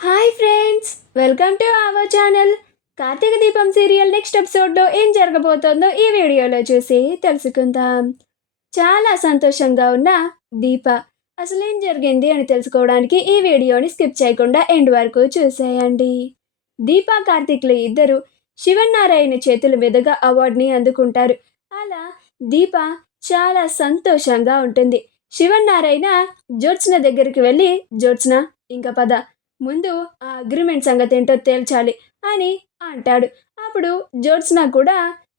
Hi friends, welcome to our channel. Karthika Deepam serial next ఎపిసోడ్లో ఏం జరగబోతోందో ఈ వీడియోలో చూసి తెలుసుకుందాం. చాలా సంతోషంగా ఉన్న దీప అసలు ఏం జరిగింది అని తెలుసుకోవడానికి ఈ వీడియోని స్కిప్ చేయకుండా ఎండ్ వరకు చూసేయండి. దీప కార్తీక్లు ఇద్దరు శివనారాయణ చేతుల మీదుగా అవార్డుని అందుకుంటారు. అలా దీప చాలా సంతోషంగా ఉంటుంది. శివనారాయణ జ్యోత్స్న దగ్గరికి వెళ్ళి, జ్యోత్స్న ఇంకా పద, ముందు ఆ అగ్రిమెంట్ సంగతి ఏంటో తేల్చాలి అని అంటాడు. అప్పుడు జ్యోత్స్న కూడా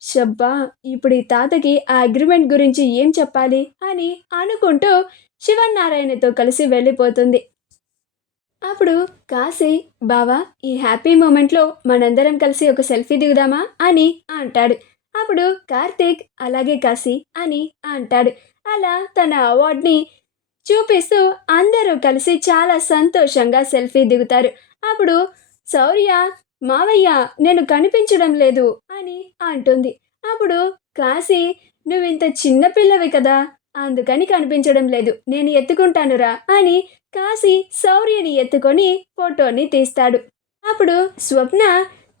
షబ్బా, ఇప్పుడు ఈ తాతకి ఆ అగ్రిమెంట్ గురించి ఏం చెప్పాలి అని అనుకుంటూ శివనారాయణతో కలిసి వెళ్ళిపోతుంది. అప్పుడు కాశీ, బావా, ఈ హ్యాపీ మూమెంట్లో మనందరం కలిసి ఒక సెల్ఫీ దిగుదామా అని అంటాడు. అప్పుడు కార్తీక్ అలాగే కాశీ అని అంటాడు. అలా తన అవార్డ్ని చూపిస్తూ అందరూ కలిసి చాలా సంతోషంగా సెల్ఫీ దిగుతారు. అప్పుడు శౌర్య, మావయ్య నేను కనిపించడం లేదు అని అంటుంది. అప్పుడు కాశీ, నువ్వింత చిన్నపిల్లవి కదా, అందుకని కనిపించడం లేదు, నేను ఎత్తుకుంటానురా అని కాశీ శౌర్యని ఎత్తుకొని ఫోటోని తీస్తాడు. అప్పుడు స్వప్న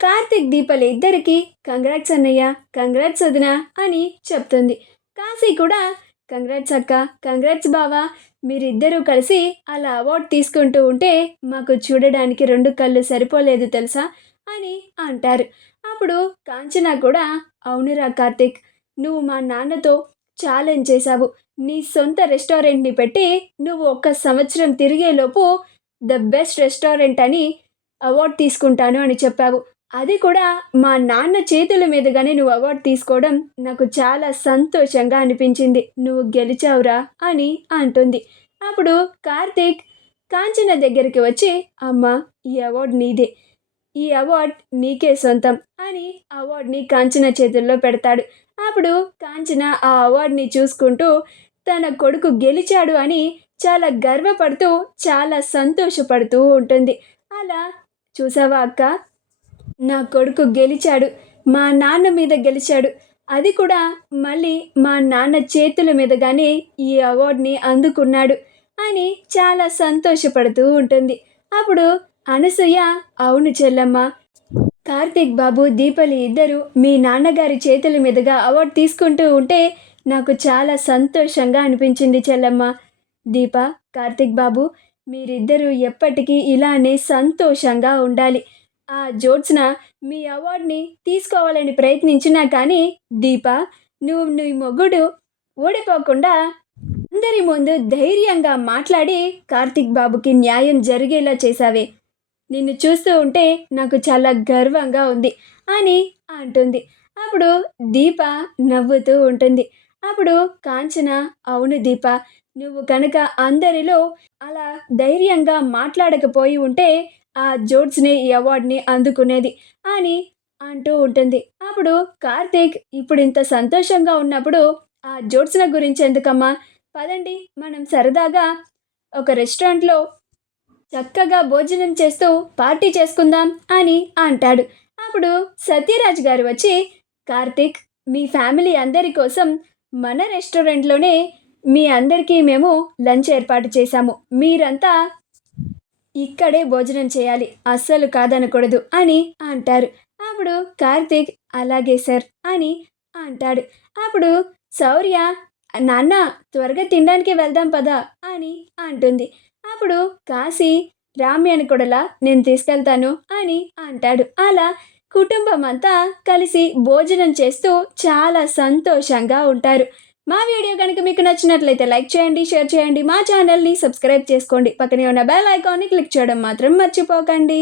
కార్తీక్ దీపల ఇద్దరికి కంగ్రాట్స్ అన్నయ్య, కంగ్రాట్స్ వదినా అని చెప్తుంది. కాశీ కూడా కంగ్రాట్స్ అక్క, కంగ్రాట్స్ బావా, మీరిద్దరూ కలిసి అలా అవార్డు తీసుకుంటూ ఉంటే మాకు చూడడానికి రెండు కళ్ళు సరిపోలేదు తెలుసా అని అంటారు. అప్పుడు కాంచన కూడా అవునురా కార్తీక్, నువ్వు మా నాన్నతో ఛాలెంజ్ చేశావు. నీ సొంత రెస్టారెంట్ని పెట్టి నువ్వు 1 సంవత్సరం తిరిగేలోపు ద బెస్ట్ రెస్టారెంట్ అని అవార్డు తీసుకుంటాను అని చెప్పావు. అది కూడా మా నాన్న చేతుల మీదుగానే నువ్వు అవార్డు తీసుకోవడం నాకు చాలా సంతోషంగా అనిపించింది. నువ్వు గెలిచావురా అని అంటుంది. అప్పుడు కార్తీక్ కాంచన దగ్గరికి వచ్చి, అమ్మ, ఈ అవార్డు నీదే, ఈ అవార్డు నీకే సొంతం అని అవార్డుని కాంచన చేతుల్లో పెడతాడు. అప్పుడు కాంచన ఆ అవార్డుని చూసుకుంటూ తన కొడుకు గెలిచాడు అని చాలా గర్వపడుతూ చాలా సంతోషపడుతూ ఉంటుంది. అలా చూసావా అక్క, నా కొడుకు గెలిచాడు, మా నాన్న మీద గెలిచాడు, అది కూడా మళ్ళీ మా నాన్న చేతుల మీదగానే ఈ అవార్డుని అందుకున్నాడు అని చాలా సంతోషపడుతూ ఉంటుంది. అప్పుడు అనసూయ, అవును చెల్లమ్మ, కార్తీక్ బాబు, దీపలి ఇద్దరు మీ నాన్నగారి చేతుల మీదుగా అవార్డు తీసుకుంటూ ఉంటే నాకు చాలా సంతోషంగా అనిపించింది చెల్లమ్మ. దీప, కార్తీక్ బాబు, మీరిద్దరూ ఎప్పటికీ ఇలానే సంతోషంగా ఉండాలి. ఆ జ్యోత్స్న మీ అవార్డుని తీసుకోవాలని ప్రయత్నించినా కానీ దీప, నువ్వు నీ మొగుడు ఓడిపోకుండా అందరి ముందు ధైర్యంగా మాట్లాడి కార్తీక్ బాబుకి న్యాయం జరిగేలా చేశావే. నిన్ను చూస్తూ ఉంటే నాకు చాలా గర్వంగా ఉంది అని అంటుంది. అప్పుడు దీప నవ్వుతూ ఉంటుంది. అప్పుడు కాంచన, అవును దీప, నువ్వు కనుక అందరిలో అలా ధైర్యంగా మాట్లాడకపోయి ఉంటే ఆ జోడ్స్ని ఈ అవార్డుని అందుకునేది అని అంటూ ఉంటుంది. అప్పుడు కార్తీక్, ఇప్పుడు ఇంత సంతోషంగా ఉన్నప్పుడు ఆ జోడ్స్న గురించి ఎందుకమ్మా, పదండి మనం సరదాగా ఒక రెస్టారెంట్లో చక్కగా భోజనం చేస్తూ పార్టీ చేసుకుందాం అని అంటాడు. అప్పుడు సత్యరాజ్ గారు వచ్చి, కార్తీక్, మీ ఫ్యామిలీ అందరి కోసం మన రెస్టారెంట్లోనే మీ అందరికీ మేము లంచ్ ఏర్పాటు చేశాము, మీరంతా ఇక్కడే భోజనం చేయాలి, అస్సలు కాదనకూడదు అని అంటారు. అప్పుడు కార్తీక్ అలాగే సార్ అని అంటాడు. అప్పుడు శౌర్య, నాన్న, త్వరగా తినడానికి వెళ్దాం పదా అని అంటుంది. అప్పుడు కాశీ, రామ్యాని కూడా నేను తీసుకెళ్తాను అని అంటాడు. అలా కుటుంబం అంతా కలిసి భోజనం చేస్తూ చాలా సంతోషంగా ఉంటారు. మా వీడియో కనుక మీకు నచ్చినట్లయితే లైక్ చేయండి, షేర్ చేయండి, మా ఛానల్ని సబ్స్క్రైబ్ చేసుకోండి, పక్కనే ఉన్న బెల్ ఐకాన్ని క్లిక్ చేయడం మాత్రం మర్చిపోకండి.